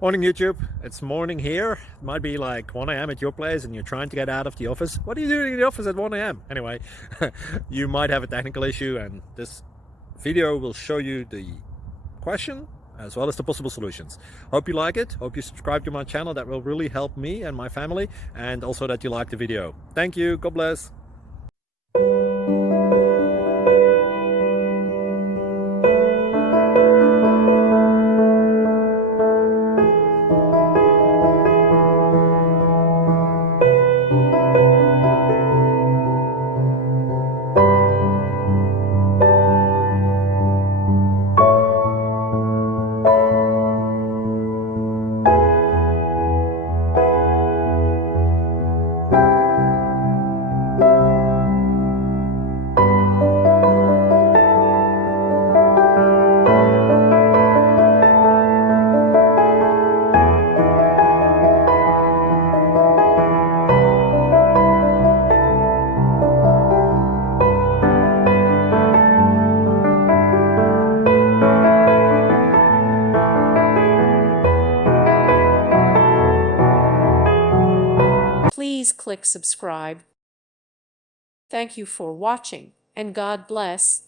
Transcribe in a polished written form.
Morning YouTube, it's morning here. It might be like 1 a.m. at your place and you're trying to get out of the office. What are you doing in the office at 1 a.m.? Anyway, you might have a technical issue and this video will show you the question as well as the possible solutions. Hope you like it, hope you subscribe to my channel. That will really help me and my family, and also that you like the video. Thank you, God bless. Please click subscribe. Thank you for watching, and God bless.